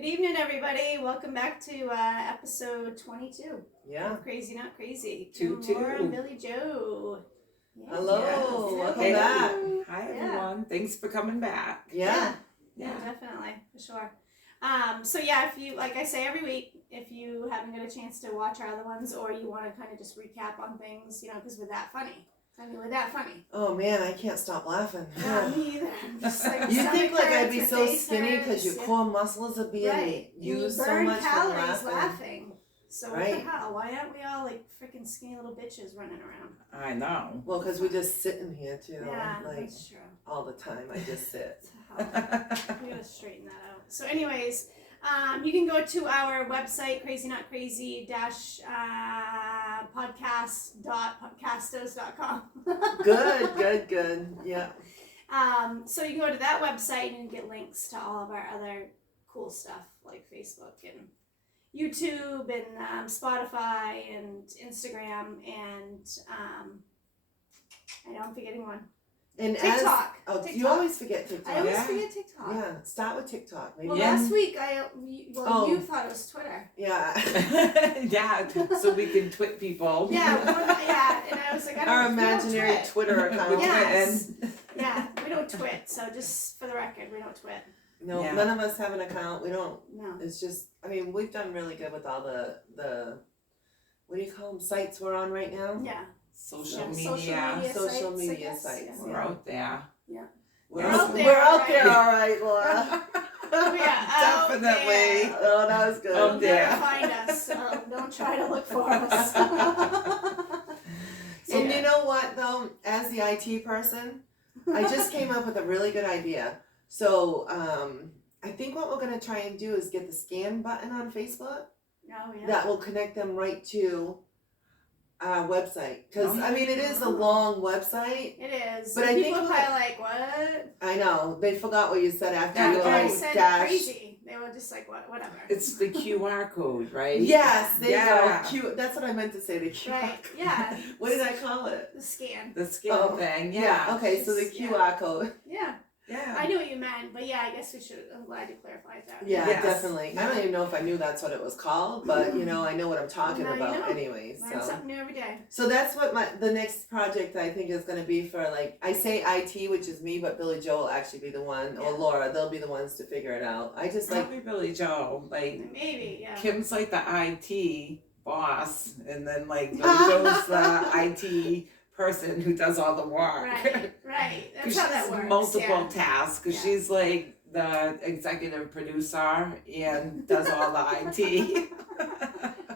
Good evening, everybody. Welcome back to episode 22. Yeah. Of Crazy Not Crazy. 22. Laura and Billy Joe. Yeah. Hello. Yes. Welcome Hey. back. Hi everyone. Thanks for coming back. Yeah. Yeah, definitely, for sure. So yeah, if you, like I say every week, if you haven't got a chance to watch our other ones, or you want to kind of just recap on things, because we're that funny. We're that funny. Oh man, I can't stop laughing. Not me either. I'm just like, You stomach think like I'd hurts, be your so face skinny because hurts, your yeah. core muscles are being Right. used you so burn much from calories laughing. laughing. So Right. what the hell? Why aren't we all like freaking skinny little bitches running around? I know. Well, because we just sit in here too, Yeah, like that's true. all the time. I just sit. What the hell? We gotta straighten that out. So anyways, you can go to our website, crazynotcrazy-podcast.podcastos.com. Good. Yeah. So you can go to that website and get links to all of our other cool stuff like Facebook and YouTube and Spotify and Instagram and I know I'm forgetting one. And TikTok. TikTok. You TikTok. always forget TikTok. I always Yeah. forget TikTok. Yeah. Start with TikTok. Maybe. Well, Yeah. last week you thought it was Twitter. Yeah. Yeah, so we can twit people. Yeah, and I was like, I don't Our we don't imaginary twit. Twitter account. Yes. Yeah, we don't twit. So just for the record, we don't twit. No, Yeah. none of us have an account. We don't. No. It's just, I mean, we've done really good with all the what do you call them, sites we're on right now? Yeah. Social Yeah, media. Social I media guess. sites, Yeah. We're out there. We're We're out there, we're out right? there, all right, Laura. We are out Definitely. there. Oh, that was good. Oh, You'll yeah. never find us, so don't try to look for us. And you know what, though? As the IT person, I just came up with a really good idea. So, I think what we're going to try and do is get the scan button on Facebook. Oh, yeah. That will connect them right to our website. Because, Oh. I mean, it is a long website. It is. But I people think are probably like, what? I know. They forgot what you said after Yeah, you were After I like, said dash. crazy, they were just like, whatever. It's the QR code, right? Yes, there Yeah. you go. That's what I meant to say, the QR Right, code. yeah. What did I call it? The scan. The skin Oh, thing, yeah. Okay, so the Yeah. QR code. Yeah. Yeah. I knew what you meant, but yeah, I guess we should. I'm glad you clarified that. Yeah, Yes. definitely. I don't even know if I knew that's what it was called, but I know what I'm talking Now you about know. anyway. Learn So something new every day. that's what the next project I think is gonna be for, like, I say IT, which is me, but Billy Joe will actually be the one, or Yeah. Laura, they'll be the ones to figure it out. I just like Probably Billy Joe. Like, Maybe, yeah. Kim's like the IT boss, and then like Billy Joe's the IT person who does all the work. Right. That's Because how she that has works. multiple yeah. tasks. Because Yeah. she's like the executive producer and does all the IT.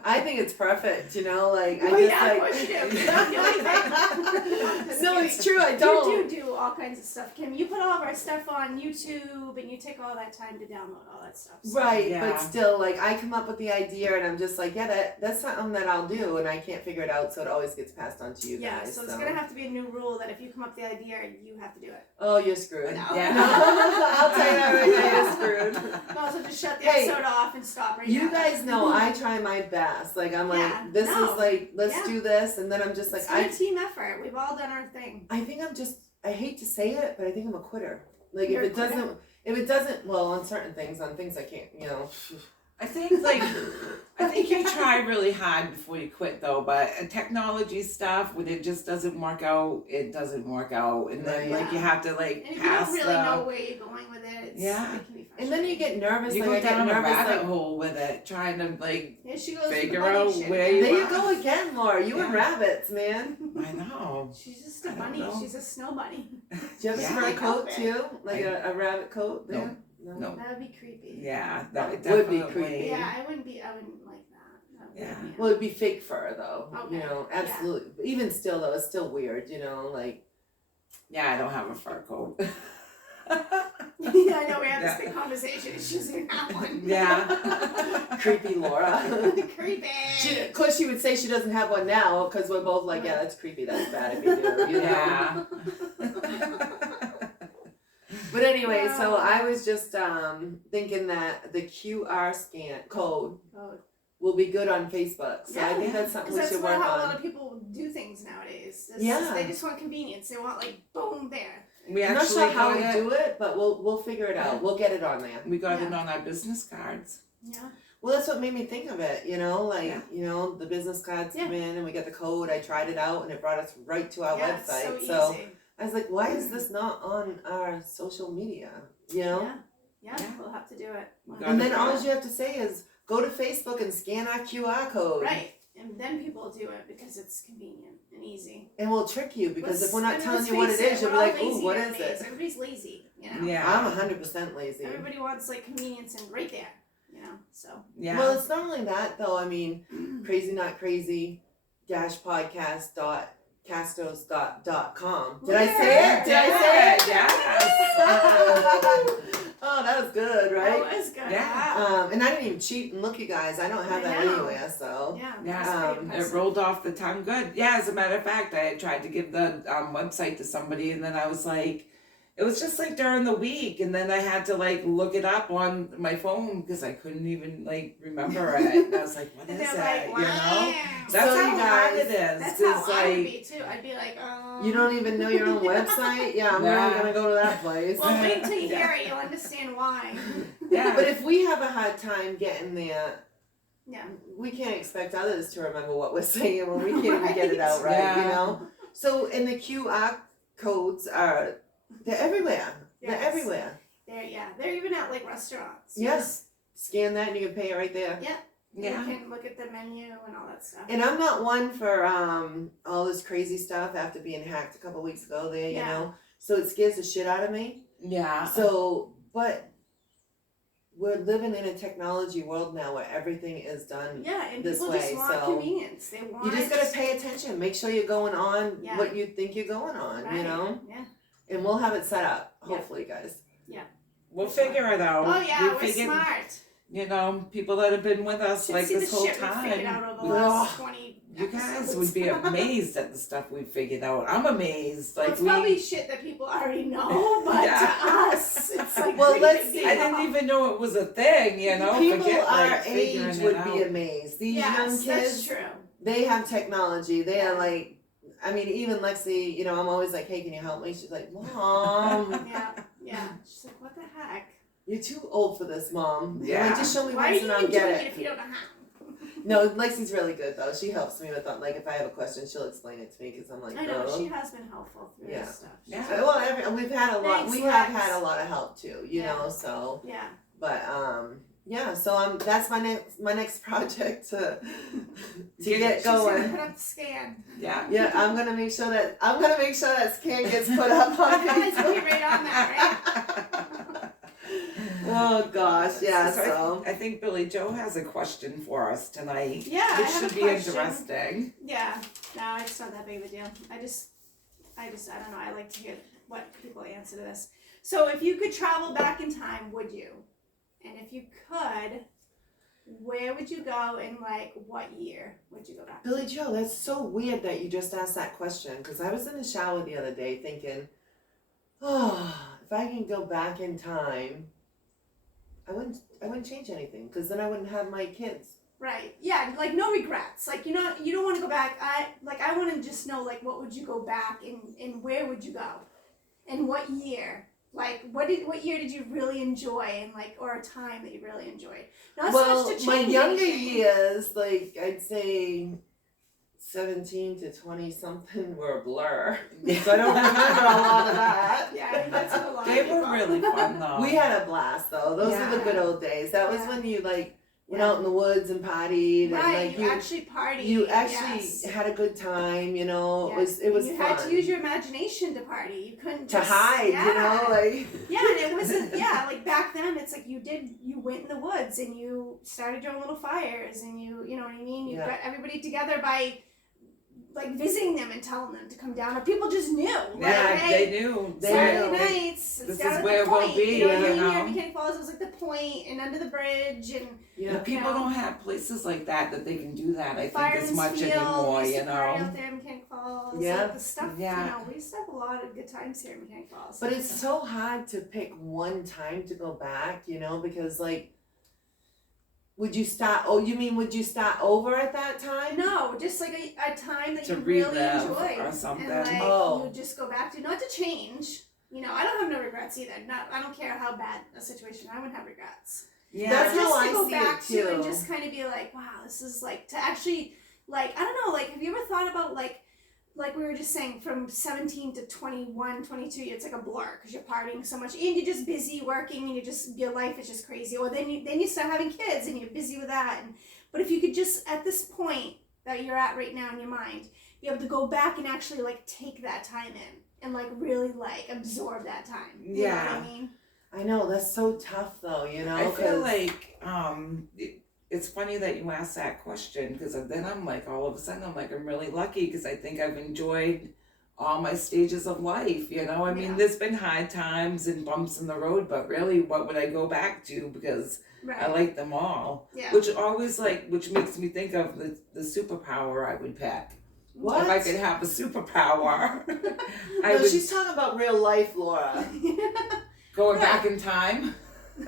I think it's perfect, like I Well, just yeah, like of course you do. You don't do anything. No, it's true, I don't. You do all kinds of stuff, Kim. You put all of our stuff on YouTube, and you take all that time to download all that stuff. So. Right, Yeah. but still, like, I come up with the idea and I'm just like, yeah, that's something that I'll do, and I can't figure it out, so it always gets passed on to you Yeah, guys. so it's gonna have to be a new rule that if you come up with the idea, you have to do it. Oh, you're screwed. No. Yeah. I'll tell you that right now, you're screwed. Might as well just shut the Hey, episode off and stop right You now. guys know I try my best. Like, I'm like, Yeah, this no. is like, let's Yeah. do this, and then I'm just like, It's been a team effort. We've all done our thing. I think I hate to say it, but I think I'm a quitter. Like, You're a if it doesn't, well, on certain things, on things I can't, I think you try really hard before you quit though, but technology stuff when it just doesn't work out, it doesn't work out, and then Right. like you have to like And if you pass don't really know where you're going with it, Yeah. it can be frustrating. And then you get nervous, you like, go I get down a nervous, rabbit like, hole with it, trying to like Here she goes with the figure bunny out shit where again. there you you go again, Laura, you and Yeah. rabbits, man. I know. She's just a I don't bunny. know. She's a snow bunny. Do you have a Yeah. spray I coat love it. too? Like I- a rabbit coat? No. There? No. That would be creepy. Yeah, that would Would be definitely. creepy. Yeah, I wouldn't like that. That would Yeah. weird me Well, it'd be fake fur though. Okay. Absolutely. Even still though, it's still weird, like. Yeah, I don't have a fur coat. out. Yeah, I know we have this Yeah. big conversation. And she doesn't have one. Yeah. Creepy Laura. Creepy. Of course, she would say she doesn't have one now because we're both like, yeah, that's creepy. That's bad if you do. Yeah. But anyway, so I was just thinking that the QR scan code Oh, will be good on Facebook. So I think that's something because we that's should work how a on. lot of people do things nowadays. Yeah. They just want convenience. They want like boom there. We I'm not actually sure how got we it. do it, but we'll figure it out. We'll get it on there. We got Yeah. it on our business cards. Yeah. Well, that's what made me think of it, like, Yeah. the business cards Yeah. come in and we get the code. I tried it out and it brought us right to our Yeah, it's website. so easy. I was like, why is this not on our social media? Yeah. Yeah. We'll have to do it. We got And it then all right. you have to say is go to Facebook and scan our QR code. Right. And then people do it because it's convenient and easy. And we'll trick you because if we're not Let's telling you what it face is, you'll be we're all like, ooh, lazy what is nowadays. it? Everybody's lazy, Yeah. I'm 100% lazy. Everybody wants like convenience and right there, so. Yeah. Well, it's not only that though. I mean, crazy not crazy podcast.castos.com. Did I say it? Did I say it? Yes. Oh, that was good, right? That was good. Yeah. Wow. And I didn't even cheat and look, you guys. I don't have I that know. anywhere, so. Yeah. Yeah, that's pretty it It impressive. rolled off the tongue good. Yeah, as a matter of fact, I had tried to give the website to somebody, and then I was like, it was just like during the week, and then I had to like look it up on my phone because I couldn't even like remember it. And I was like, what And is they're it? like, You know? wow. That's So how you hard guys- it is. That's how 'cause, I would like, be too. I'd be like, You don't even know your own website? Yeah, I'm Yeah. really gonna go to that place. Well, wait till you Yeah. hear it. You'll understand why. yeah. But if we have a hard time getting there, Yeah. we can't expect others to remember what we're saying when we can't even get it out right, Yeah. So, and the QR codes they're everywhere. They're Yes. everywhere. They're even at like restaurants. Yeah. Just- Scan that and you can pay it right there. You yeah. can look at the menu and all that stuff. And I'm not one for all this crazy stuff after being hacked a couple weeks ago there, you Yeah. know. So it scares the shit out of me. Yeah. So, but we're living in a technology world now where everything is done. Yeah, and this people way, just want so convenience. They want. You just gotta pay attention. Make sure you're going on Yeah. what you think you're going on, Right. you know? Yeah. And we'll have it set up, Yeah. hopefully, guys. We'll figure it out. Oh yeah, We we're figured, smart. You know, people that have been with us Should like see this the whole shit we figured out time. over the we- last 20 You guys episodes. would be amazed at the stuff we figured out. I'm amazed. Well, Like it's we probably shit that people already know, but Yeah. to us, it's like Well, pretty let's big see. deal. I didn't even know it was a thing, you know. People Forget, our like, figuring age it would out. be amazed. These young Yes, that's kids, true. they have technology. They are Yeah. like, I mean, even Lexi, I'm always like, hey, can you help me? She's like, Mom, Yeah. She's like, what the heck? you're too old for this, Mom. I'm Yeah. like, just show me Why are once you and I'll even get doing it. it if you don't know how? No, Lexi's really good though. She helps me with that. Like if I have a question, she'll explain it to me because I'm like, I know oh. she has been helpful through Yeah. this stuff. Yeah. Well, we've had a lot. Thanks, We have Lex. had a lot of help too. You Yeah. know, so Yeah. but yeah. So that's my next project to get She's gonna going. put up the scan. Yeah. Yeah, I'm gonna make sure that scan gets put up on It's gonna be Facebook. right on that, right? Oh gosh, yeah. So I think Billy Joe has a question for us tonight. Yeah, I Which have should a be question. interesting. Yeah, no, it's not that big of a deal. I don't know. I like to hear what people answer to this. So, if you could travel back in time, would you? And if you could, where would you go and like what year would you go back? Billy Joe, that's so weird that you just asked that question because I was in the shower the other day thinking, oh, if I can go back in time, I wouldn't change anything because then I wouldn't have my kids. Right. Yeah, like no regrets. Like you don't want to go back. I want to just know like what would you go back and where would you go? And what year? Like what year did you really enjoy and like or a time that you really enjoyed? Not Well, so much to my change younger anything. years, like I'd say 17 to 20 something were a blur. So I don't remember a lot of that. Yeah, I think that's what a lot They of were people- really fun though. We had a blast though. Those were the Yeah. good old days. That was Yeah. when you like went Yeah. out in the woods and partied Right, and you like actually partied. you actually yes. had a good time, you know. Yes. It was you fun. had to use your imagination to party. You couldn't to just, hide, yeah. you know, like Yeah, and it wasn't. Yeah, like back then, it's like you went in the woods and you started your own little fires and you know what I mean. You Yeah. got everybody together by like visiting them and telling them to come down, or people just knew. Like, Yeah, hey, they knew. They Saturday knew. nights, This it's down is at where the we'll point. be, You know what I you mean? know? Here at Mechanic Falls, it was like the point and under the bridge and yeah. People You know. don't have places like that they can do that. I think Fireman's as much Field. anymore. We used You to party know. out there in Mechanic Falls. Yeah. Like the stuff. Yeah. You know, we used to have a lot of good times here in Mechanic Falls. But it's so hard to pick one time to go back, you know, because like would you start over at that time? No, just like a time that To you really relive enjoyed. or something. And like Oh. you just go back to, not to change, You know, I don't have no regrets either. I don't care how bad a situation. I wouldn't have regrets. Yeah. That's Just how to I go see back it, to too. and just kind of be like, wow, this is like to actually like I don't know, like have you ever thought about like we were just saying from 17 to 21, 22, it's like a blur because you're partying so much and you're just busy working and your life is just crazy. Or then you start having kids and you're busy with that. But if you could just at this point that you're at right now in your mind, be able to go back and actually like take that time in and like really like absorb that time. You know what I mean? I know, that's so tough though, you know? I feel 'cause- like it's funny that you asked that question because then I'm like, all of a sudden, I'm like, I'm really lucky because I think I've enjoyed all my stages of life. You know, I mean, Yeah. there's been high times and bumps in the road, but really, what would I go back to? Because Right. I like them all. Yeah. Which makes me think of the superpower I would pick. What? If I could have a superpower, I No, would she's talking about real life, Laura. going back in time. In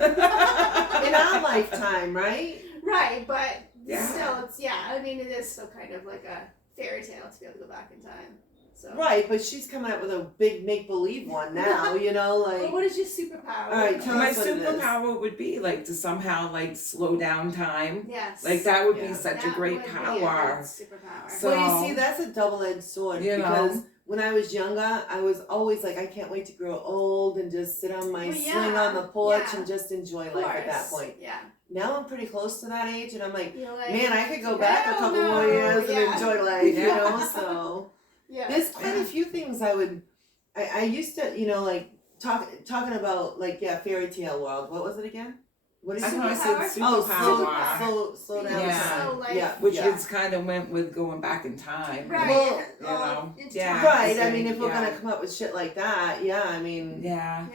our lifetime, right? Right, but Yeah. still, I mean, it is still kind of like a fairy tale to be able to go back in time. So. Right, but she's coming up with a big make-believe one now, you know, But like... what is your superpower? All right, tell My us what it is. superpower would be like to somehow like slow down time. Yes. Like that would Yeah. be such a That great would be a power. good superpower. So- Well, you see, that's a double-edged sword You know. because when I was younger, I was always like, I can't wait to grow old and just sit on my Well, swing yeah, on the porch yeah. and just enjoy Of life at that course. point. Yeah. Now I'm pretty close to that age, and I'm like, You're like, man, I could go back a hell couple no. more years and Yeah. enjoy life, you Yeah. know. So yeah. there's quite Yeah. a few things I used to, you know, like talking about like fairy tale world. What was it again? What did I you know I said Superpower? superpower. slow down Being Yeah. time. so, like, Yeah, Which yeah. is kind of went with going back in time. Right. Well, you know, it's yeah. time. Right. I mean, if we're Yeah. gonna come up with shit like that, yeah. I mean, Yeah.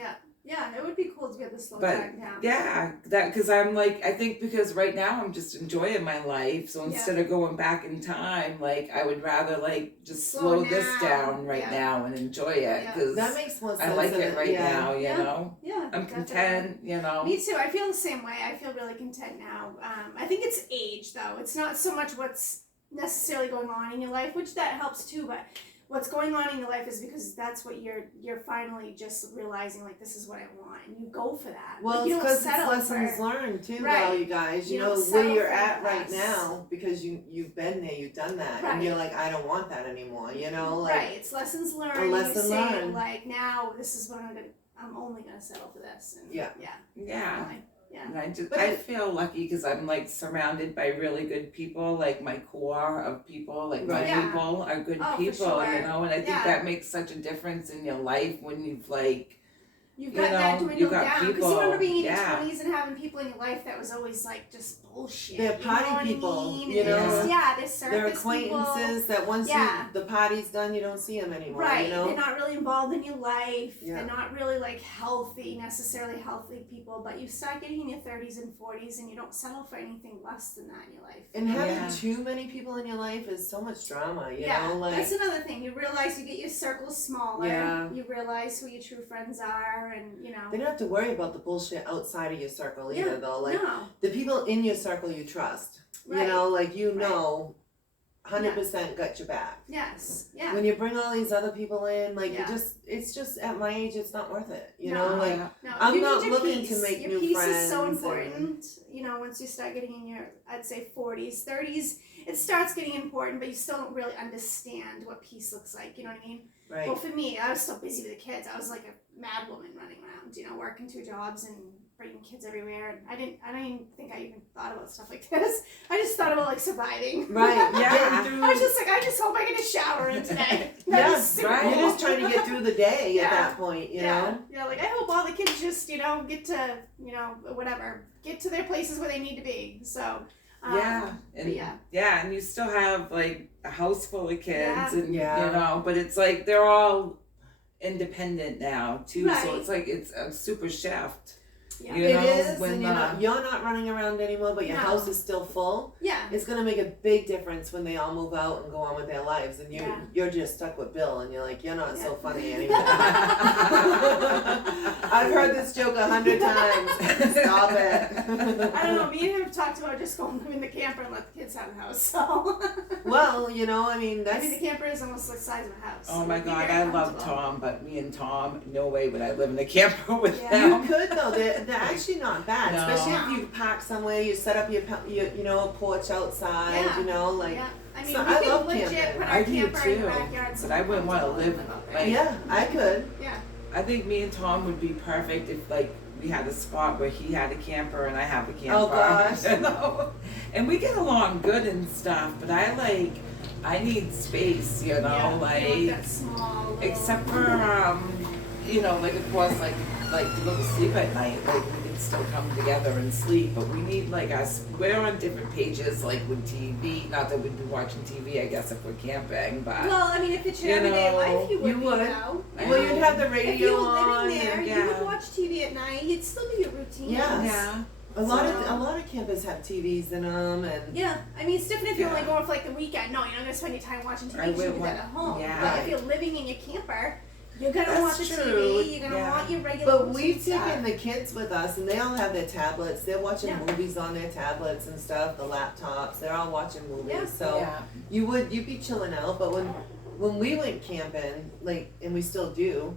Yeah, it would be cool to be able to slow But, time down. Yeah, that because I'm like I think because right now I'm just enjoying my life, so instead of going back in time, like I would rather like just slow this down right Yeah. now and enjoy it Yeah. because that makes more sense. I like than it right yeah. now. You Yeah. know, Yeah. I'm definitely. content. You know. Me too. I feel the same way. I feel really content now. I think it's age though. It's not so much what's necessarily going on in your life, which that helps too, but what's going on in your life is because that's what you're finally just realizing like this is what I want and you go for that. Well, like, you it's don't because it's settle lessons for learned too, Right. though, you guys. You You know don't where settle you're for at less. right now because you've been there, you've done that, Right. and you're like, I don't want that anymore. You know, like right. It's lessons learned. a lesson you say learned. like now this is what I'm only gonna settle for this. And Yeah. Yeah. Yeah. Definitely. Yeah. And But I it- feel lucky because I'm like surrounded by really good people. Like my core of people, like my Right. Yeah. people are good Oh, for people. sure. You know, and I think Yeah. that makes such a difference in your life when you've like. You've You got that know, dwindled you got down because you people, remember being in your yeah. 20s and having people in your life that was always like just bullshit. They're you party know what people, I mean? you And they're know? just, they're they're surface acquaintances that once Yeah. the party's done, you don't see them people. anymore. Right. You know, They're not really involved in your life. Yeah. They're not really like necessarily healthy people. But you start getting in your 30s and 40s and you don't settle for anything less than that in your life. and having Yeah. too many people in your life is so much drama. You yeah, know, like that's another thing. You realize you get your circles smaller. Yeah. You realize who your true friends are, and you know. they don't have to worry about the bullshit outside of your circle either, Yeah. though. Like no. the people in your circle you trust. Right. You know, like you Right. know, 100% got your back. Yes. Yeah. When you bring all these other people in, like Yeah. it's just at my age, it's not worth it. You No. know, like Yeah. No, I'm you not need your looking to peace. make your new peace is so friends important. You know, once you start getting in your, I'd say 40s, 30s, it starts getting important, but you still don't really understand what peace looks like. You know what I mean? right. Well, for me, I was so busy with the kids. I was like a mad woman running around. You know, working 2 jobs and bringing kids everywhere. And I don't even think I even thought about stuff like this. I just thought about like surviving. Right. Yeah. Getting through, I was just like, I just hope I get a shower in today. Yeah, That's super right. cool. you're just trying to get through the day Yeah. at that point, you know? Yeah, like I hope all the kids just, you know, get to, you know, whatever, get to their places where they need to be. So, Yeah, but and yeah, and you still have like a house full of kids, Yeah. and Yeah. you know, but it's like they're all independent now too. Right. So it's like it's a super shift. Yeah. You It know, is, when and you're not running around anymore, but your No. house is still full. Yeah. It's gonna make a big difference when they all move out and go on with their lives, and Yeah. you're just stuck with Bill, and you're like, you're not so Yeah. funny anymore. I've heard this joke 100 times. Stop it. I don't know. Me and him have talked about just going in the camper and let the kids have the house. So. Well, I mean, I that's mean, the camper is almost the size of a house. Oh so my it'd be God, very I love comfortable. Tom, but me and Tom, no way would I live in a camper with Yeah. them. you could though. They're actually not bad, No. especially if you park somewhere. You set up your porch outside. Yeah. Like. Yeah. I mean, So we I could love legit camping. put I our do camper in the too, backyard. but I wouldn't wanna live out there. like- Yeah, I could. Yeah. I think me and Tom would be perfect if like we had a spot where he had a camper and I have a camper. Oh, gosh. You know? And we get along good and stuff, but I need space, you know, Yeah, you want like that small little- except for like of course like to go to sleep at night, like we can still come together and sleep, but we need like we're on different pages like with TV, not that we'd be watching TV I guess if we're camping, but Well, I mean, if it's your You everyday know, life, you would. you would. Now. I Well, you'd have the If radio you were on. living there, and- you yeah. would watch TV at night. It'd still be your routine. Yeah. yeah. A lot So- of campers have TVs in them, and Yeah, I mean, it's different if you're Yeah. only going for like the weekend. No, you're not gonna spend your time watching TV. I You should wouldn't do that want- at home. yeah. But if you're living in your camper, you're gonna That's want the true, TV. You're gonna yeah. want your regular. but we've routine stuff. taken the kids with us, and they all have their tablets. They're watching Yeah. movies on their tablets and stuff. The laptops, they're all watching movies. Yeah. So Yeah. you'd be chilling out. But when we went camping, like, and we still do,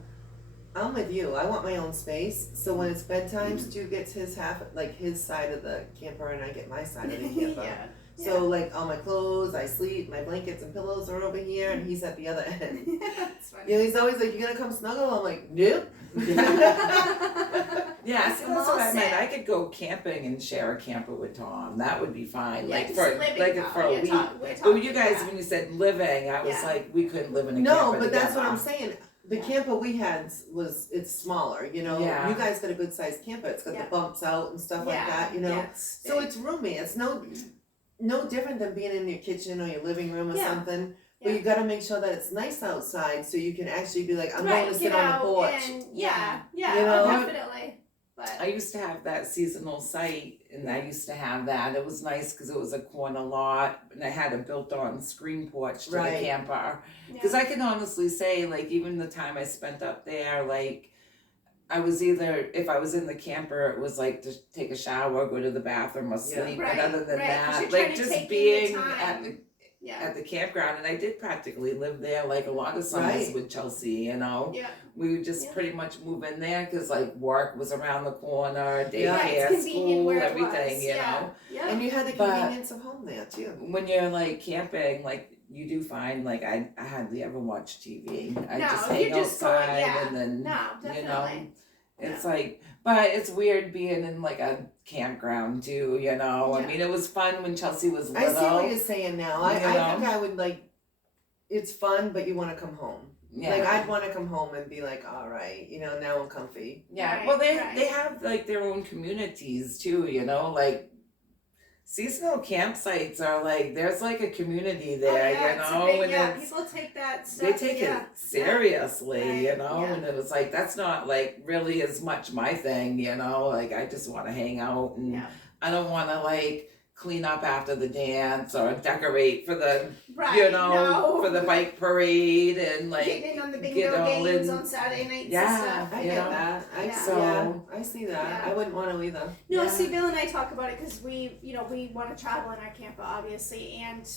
I'm with you. I want my own space. So when it's bedtime, Stu gets his his side of the camper, and I get my side of the camper. yeah. So like all my clothes, I sleep, my blankets and pillows are over here, and he's at the other end. That's funny. He's always like, "You gonna come snuggle?" I'm like, "Nope." Yeah, see, I'm that's all what I meant. set. I could go camping and share a camper with Tom. That would be fine. Yeah, like just for living like though. for a You're week. we're But talking, you guys, yeah. when you said living, I was Yeah. like, we couldn't live in a No, camper but that's what together. I'm saying. The Yeah. camper we had it's smaller. Yeah. You guys got a good sized camper. It's got Yeah. the bumps out and stuff like Yeah, that. yeah, it's So big. it's roomy. It's no different than being in your kitchen or your living room or Yeah. something. But Yeah. you got to make sure that it's nice outside, so you can actually be like, I'm right, going to get sit on the out porch. And, yeah, You know? definitely. But I used to have that seasonal site, and I used to have that. It was nice because it was a corner lot, and I had a built-on screen porch to Right. the camper. yeah. Because I can honestly say, like, even the time I spent up there, like, I was either, if I was in the camper, it was like to take a shower, go to the bathroom, or Yeah. sleep. Right, But other than right, 'cause that, you're trying like, to just take in being your at time. the yeah, at the campground, and I did practically live there like a lot of summers Right. with Chelsea, you know. yeah. We would just Yeah. pretty much move in there because like work was around the corner, Yeah. daycare, Right, it's convenient school, where it everything, was. you Yeah. know. Yeah. And you had the But- convenience of home there too. When you're like camping, like you do find like I hardly ever watch TV. I No, just if hang you're just going- outside yeah. and then No, you know. definitely. It's like, but it's weird being in like a campground too, you know. I Yeah. mean, it was fun when Chelsea was I little. see what you're saying now. I You think know? I would like. It's fun, but you want to come home. Yeah. Like I'd want to come home and be like, all right, now I'm comfy. Yeah, Right, well, they right. have like their own communities too, you know, like seasonal campsites are like there's like a community there, oh, yeah, you it's know, a big, and yeah, it's people take that they stuff. take yeah. it seriously, Right, you know, yeah. and it was like that's not like really as much my thing, you know, like I just want to hang out and Yeah. I don't want to like clean up after the dance or decorate for the Right. you know no. for the bike parade and like Getting in on the get bingo all games in- on Saturday nights Yeah. and stuff. I You get know? that. Yeah. So- I see that. Yeah. I wouldn't want to either. No, Yeah. see, Bill and I talk about it because we want to travel in our camper, obviously, and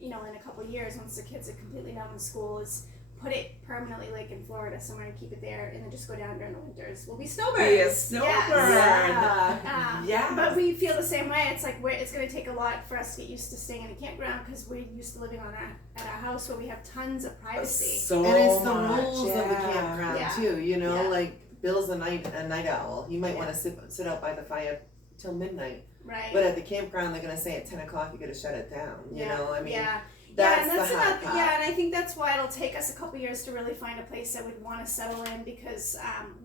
in a couple of years, once the kids are completely done with school, is put it permanently, like in Florida, somewhere and keep it there, and then just go down during the winters. We'll be snowbirds. be a snowbird. Yeah. Yeah. But we feel the same way. It's like it's going to take a lot for us to get used to staying in a campground because we're used to living at our house where we have tons of privacy. So And it's the much, rules of the yeah. campground Yeah. too. Yeah. Like Bill's a night owl. He might Yeah. want to sit out by the fire till midnight. Right. But at the campground, they're gonna say at 10 o'clock you gotta shut it down. You know, I mean, yeah. that's, and that's the hard another, part. yeah, and I think that's why it'll take us a couple years to really find a place that we'd want to settle in because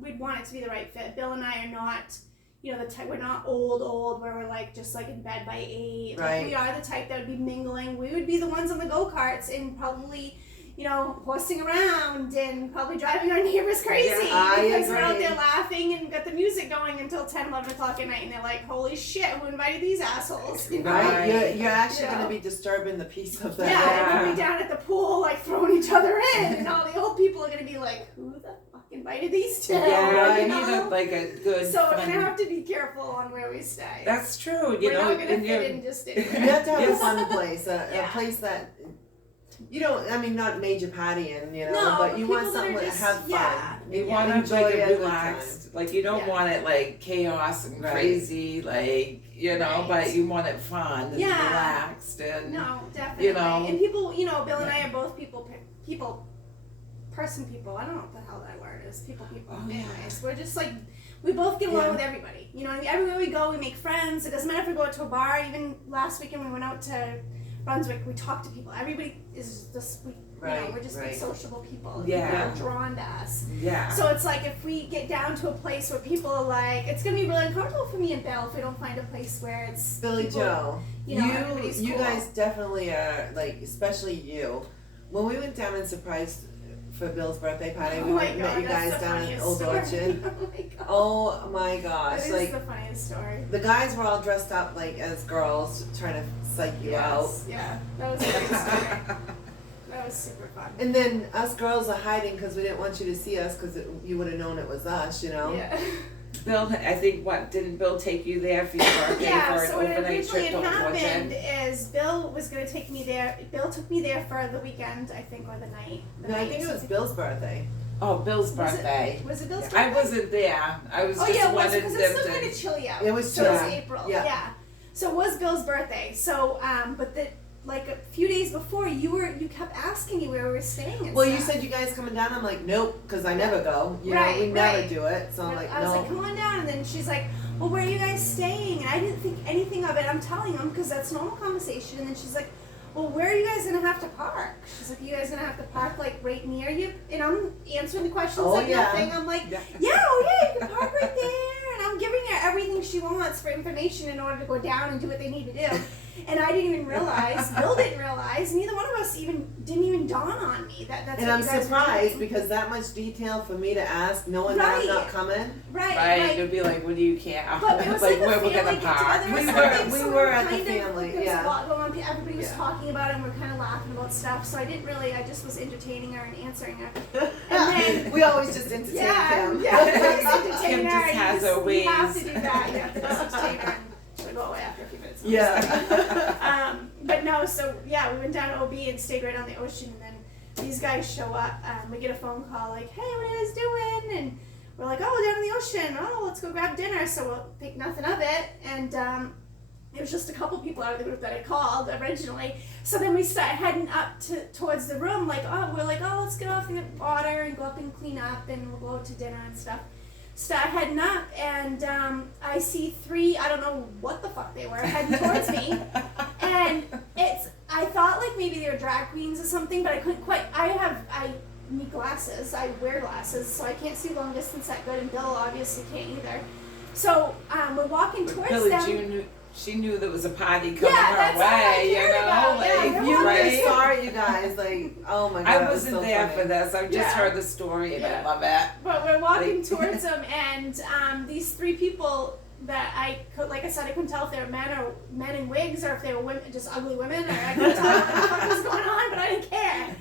we'd want it to be the right fit. Bill and I are not, the type. We're not old where we're like just like in bed by 8. Like, Right. we are the type that would be mingling. We would be the ones on the go karts and probably, horsing around and probably driving our neighbors crazy I because we're out agree. there laughing and got the music going until 10, 11 o'clock at night, and they're like, holy shit, who invited these assholes? You know? Right? Right. You're actually Yeah. going to be disturbing the peace of that. Yeah, and we'll Yeah. be down at the pool, like, throwing each other in, and all the old people are going to be like, who the fuck invited these two? Yeah, you you know? need a good So we're fun- going to have to be careful on where we stay. That's true, we're not going to and fit you're in just You anywhere. have to have a Yes. fun place, a Yeah. place that you don't. I mean, not major partying, No, but you want people that something are to just- have fun. yeah. You Yeah. want to Enjoy like a a good relaxed, like you don't Yeah. want it like chaos and Right. crazy, like Right. but you want it fun and Yeah. relaxed and No, definitely. know. And people, Bill and I are both people. I don't know what the hell that word is. People. Oh, yeah. Anyways, we're just like, we both get along Yeah. with everybody. Everywhere we go, we make friends. It doesn't matter if we go out to a bar. Even last weekend, we went out to Brunswick. We talked to people. Everybody is just, Right, we're just right. like sociable people. Yeah. People are drawn to us. yeah. So it's like if we get down to a place where people are like, it's gonna be really uncomfortable for me and Bill if we don't find a place where it's Billy people, Joe, everybody's you cool. guys definitely are like, especially you. When we went down and surprised for Bill's birthday party, Oh we my met God, you that's guys the down at funniest Old story. Orchard. Oh my God. Oh my gosh! That is Like the funniest story. the guys were all dressed up like as girls, trying to psych you out. Yes, yeah, that was a great story. That was super fun. And then us girls are hiding because we didn't want you to see us because you would have known it was us, Yeah. Bill, I think didn't Bill take you there for your birthday Yeah, for an so what overnight originally trip had to happened Orchard? is Bill was going to take me there. Bill took me there for the weekend, I think, or the night. No, I think it was Bill's birthday. Oh, Bill's Was it- birthday. Was it Bill's birthday? I wasn't there. I was Oh just yeah, it was wanted because them it was still to. kind of chilly out. It was so it was chilly. April. Yeah. So it was Bill's birthday. So but like a few days before, you kept asking me where we were staying. And Well, you stuff. said you guys coming down. I'm like, nope, because I never go. You know, Right, we never right. do it. So I'm like, I was no. like, come on down, and then she's like, well, where are you guys staying? And I didn't think anything of it. I'm telling them because that's normal conversation. And then she's like, well, where are you guys gonna have to park? She's like, you guys gonna have to park like right near you? And I'm answering the questions Oh, like yeah. nothing. I'm like, Yeah. you can park right there. And I'm giving her everything she wants for information in order to go down and do what they need to do. And I didn't even realize, Bill didn't realize, neither one of us didn't even dawn on me that's And what I'm you guys were surprised doing. because that much detail for me to ask, knowing that I'm Right. not coming. Right, Right, like, you'd be like, what do you care? but it was like like, where a we're family gonna park. get-together or We something, were- so we were at the kind of- family, There was yeah. a lot going on. Everybody was Yeah. talking about it, and we're kind of laughing about stuff. So I didn't really. I just was entertaining her and answering her. then- We always just entertain Yeah, him. yeah. We just entertain Kim her. just You has her You have to ways. do that. You have to just entertain her, and she'll go away after a few minutes. Yeah. But no, so yeah, we went down to OB and stayed right on the ocean, and then these guys show up. We get a phone call like, "Hey, what are you guys doing?" And we're like, "Oh, we're down in the ocean. Oh, let's go grab dinner." So we'll think nothing of it, and it was just a couple people out of the group that I called originally. So then we start heading up towards the room, like, we're like, let's get off the water and go up and clean up, and we'll go out to dinner and stuff. Start heading up, and I see three, I don't know what the fuck they were, heading towards me. And I thought like maybe they were drag queens or something, but I couldn't quite, I need glasses, I wear glasses, so I can't see long distance that good, and Bill obviously can't either. So we're walking But towards Billy, them. she knew there was a party coming Yeah, her that's all I way, you cared know? about. Yeah, Like, we're You walking really right? saw it, you guys. Like, oh my god. I it was wasn't so there funny. for this. I've just Yeah. heard the story and Yeah. I love it. But we're walking Like- towards them, and these three people that like I said, I couldn't tell if they were men in wigs or if they were women, just ugly women, or I couldn't tell what the fuck was going on, but I didn't care.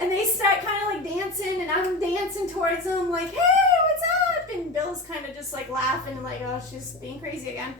And they start kind of like dancing, and I'm dancing towards them, like, hey, what's up? And Bill's kind of just like laughing, like, oh, she's being crazy again.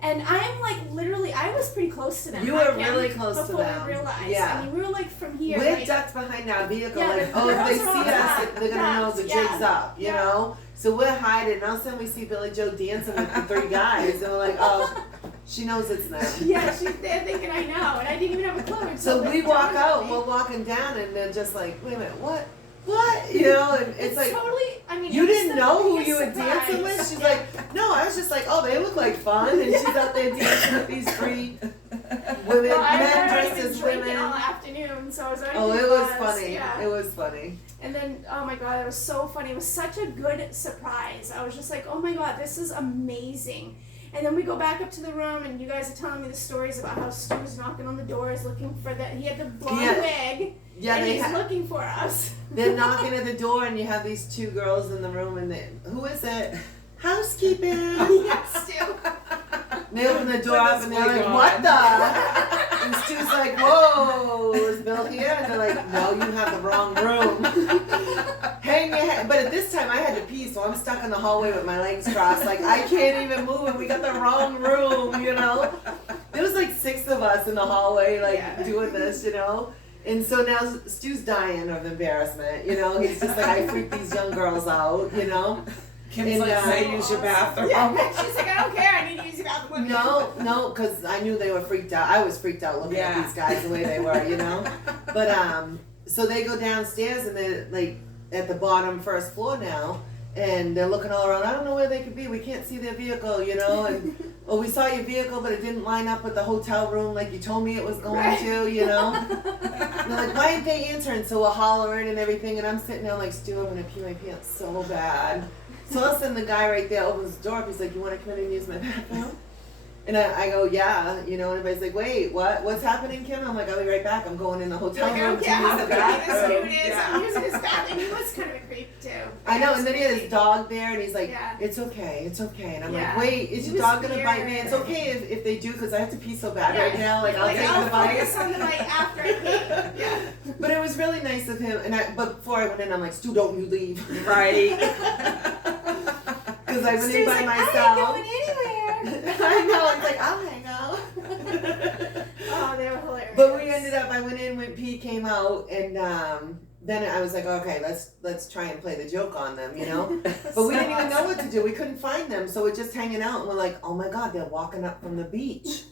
And I'm like, literally, I was pretty close to them. You I were can't- really close to before them. we realized. Yeah. I mean, we were like from here. We're like, ducked behind our vehicle, Yeah, like, the oh, if they girls are all see us, ducked, they're gonna know the ducked, jig's yeah. up, you Yeah. know? So we're hiding, and all of a sudden we see Billy Joe dancing with the three guys, and we're like, oh, she knows it's them. Yeah, they're thinking I know, and I didn't even have a clue. until So they we walk dawned on out, me. we're walking down, and they're just like, wait a minute, what? What? You know, and it's like, totally. I mean, you it's didn't the know who biggest you were surprise. dancing with? She's Yeah. like, no, I was just like, oh, they look like fun, and she's out there dancing with these three women, Well, I men had already dressed been as drinking women. all afternoon, so I was already Oh, it was funny. Yeah. It was funny. And then, oh my god, it was so funny. It was such a good surprise. I was just like, oh my god, this is amazing. And then we go back up to the room, and you guys are telling me the stories about how Stu was knocking on the doors looking for that. He had the blonde Yeah. wig. Yeah, and they he's ha- looking for us. they're knocking at the door, and you have these two girls in the room, and who is it? Housekeeping. Yes, Stu. They open the door With up his and they're wig like, on. what the? And Stu's like, whoa, is Bill here? And they're like, no, you have the wrong room. Hang your head. But at this time I had to pee, so I'm stuck in the hallway with my legs crossed. Like, I can't even move, and we got the wrong room, you know? There was like 6 of us in the hallway, like, Yeah. doing this, you know? And so now Stu's dying of embarrassment, you know? He's just like, I freak these young girls out, you know? Kim's And, like, say use your bathroom. Yeah, she's like, I don't care. I need to use your bathroom. No, because I knew they were freaked out. I was freaked out looking Yeah. at these guys the way they were, you know. But so they go downstairs and they're like at the bottom first floor now, and they're looking all around. I don't know where they could be. We can't see their vehicle, you know. And well, we saw your vehicle, but it didn't line up with the hotel room like you told me it was going Right. to, you know. And they're like, why didn't they answer? And so we're hollering and everything, and I'm sitting there like, Stu, I'm gonna pee my pants so bad. So all of a sudden the guy right there opens the door up. He's like, you want to come in and use my bathroom? And I go, yeah, you know, and everybody's like, wait, what? What's happening, Kim? I'm like, I'll be right back. I'm going in the hotel Like, I room don't to care use how the creepy this bathroom. dude is. Yeah. I'm using his bathroom. He was kind of a creep too. I know, and then he had Creepy. his dog there, and he's like, Yeah. it's okay. And I'm Yeah. like, wait, is He your was dog gonna bite me? weird. It's okay if they do, because I have to pee so bad Yeah. right now. Like, I'll take the I'll bite. focus on the bite after I pee. Yeah. But it was really nice of him, but before I went in, I'm like, Stu, don't you leave. Right. Because I went in Stu's by like, myself. I ain't going anywhere. I know, it's like, I'll hang out. Oh, they were hilarious. But we ended up. I went in when P came out, and then I was like, okay, let's try and play the joke on them, you know. But we didn't even know what to do. We couldn't find them, so we're just hanging out, and we're like, oh my god, they're walking up from the beach.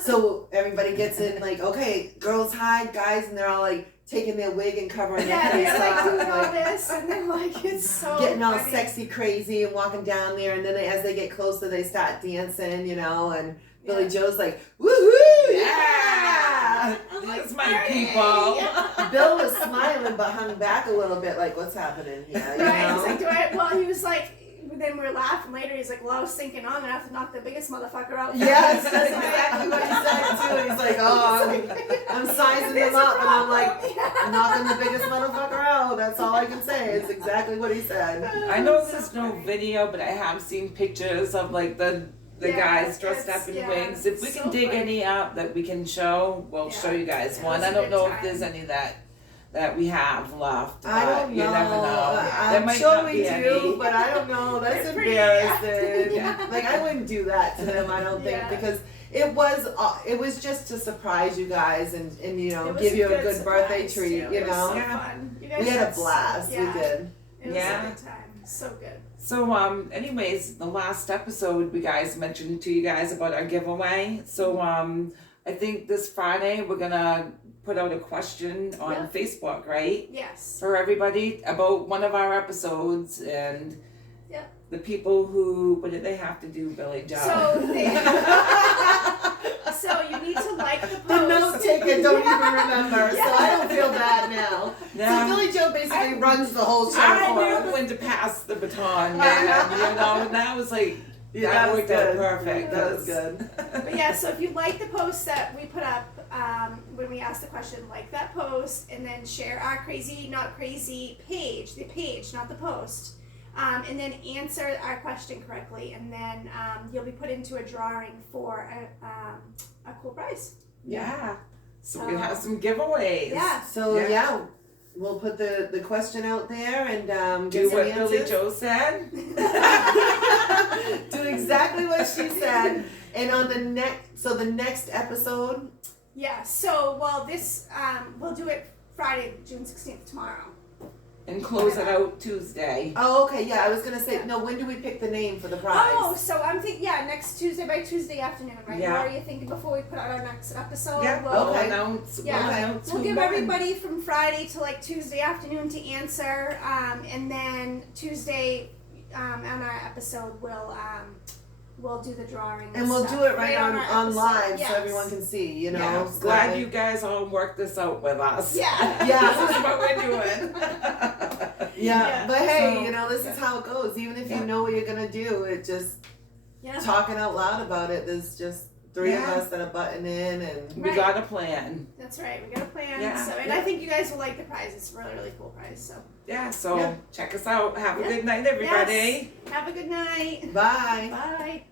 So everybody gets in, like, okay, girls hide, guys, and they're all like taking their wig and covering Yeah, their they're face like up, doing all like, this, and they're like, it's so getting all funny. sexy, crazy, and walking down there. And then as they get closer, they start dancing, you know. And Billy Yeah. Joe's like, woohoo, yeah! I'm These like, my "Party!" people. Bill was smiling but hung back a little bit like, what's happening here, you Right, know? he's like, do I? Well, he was like, then we were laughing later. He's like, well, I was thinking on enough to knock the biggest motherfucker out. Yes, that's exactly what he said too. He's like, oh, I'm sizing them up, and I'm like, yeah. knocking the biggest motherfucker out. That's all I can say. It's exactly what he said. I know there's no video, but I have seen pictures of like the Yeah, guys dressed it's- up in yeah, wigs. If we it's can so dig funny. any up that we can show, we'll Yeah, show you guys it one. was a I don't good know time. if there's any that we have left. I but don't you know. never know. There I'm might sure not we be do, any. but I don't know. That's They're pretty- embarrassing. yeah. Like, I wouldn't do that to them. I don't think, Yeah. because it was just to surprise you guys and you know, It was give you a good surprise, birthday treat. too. You It was know, so Yeah. fun. You guys we had a had so- blast. yeah, We did. It was Yeah. a good time. So good. So anyways, the last episode we guys mentioned to you guys about our giveaway. So I think this Friday we're gonna put out a question on Yeah. Facebook, right? Yes. For everybody about one of our episodes and Yeah. the people who what did they have to do, Billy Joe? So they, so you need to like the post. The note taker don't even remember, so I don't feel bad now. Yeah. So Billy Joe basically runs the whole show I for us. knew when to pass the baton, man. You know, and that was like Yeah, that was worked out good. perfect. That was good. But yeah, so if you like the post that we put up when we asked the question, like that post, and then share our Crazy Not Crazy page, the page, not the post, and then answer our question correctly, and then you'll be put into a drawing for a cool prize. Yeah. So we can have some giveaways. Yeah. So Yeah. yeah, we'll put the question out there and Do get some what Billy answers. Joe said. Do exactly what she said. And on the next episode, Yeah. So this we'll do it Friday, June 16th, tomorrow. And close it out Tuesday. oh okay, yeah, I was gonna say no. When do we pick the name for the prize? Oh, so I'm thinking, next Tuesday by Tuesday afternoon, right? Yeah. Or are you thinking before we put out our next episode? Yeah, We'll, we'll Okay. announce. Yeah. We'll announce we'll who give won. everybody from Friday to like Tuesday afternoon to answer, and then Tuesday on our episode we'll do the drawing. And we'll stuff do it right on on our episode. live Yes. so everyone can see. You know. Yeah, so glad that- you guys all worked this out with us. Yeah. Yeah. This is what we're doing. Yeah, Yeah. but hey, So- you know, this is how it goes. Even if Yeah. you know what you're gonna do, it just Yeah. talking out loud about it. There's just three of Yeah. us that are butting in, and We Right. got a plan. That's right. We got a plan. Yeah. So, and I think you guys will like the prize. It's a really, really cool prize. So, Yeah, so Yeah. check us out. Have a Yeah. good night, everybody. have a good night. bye. Bye.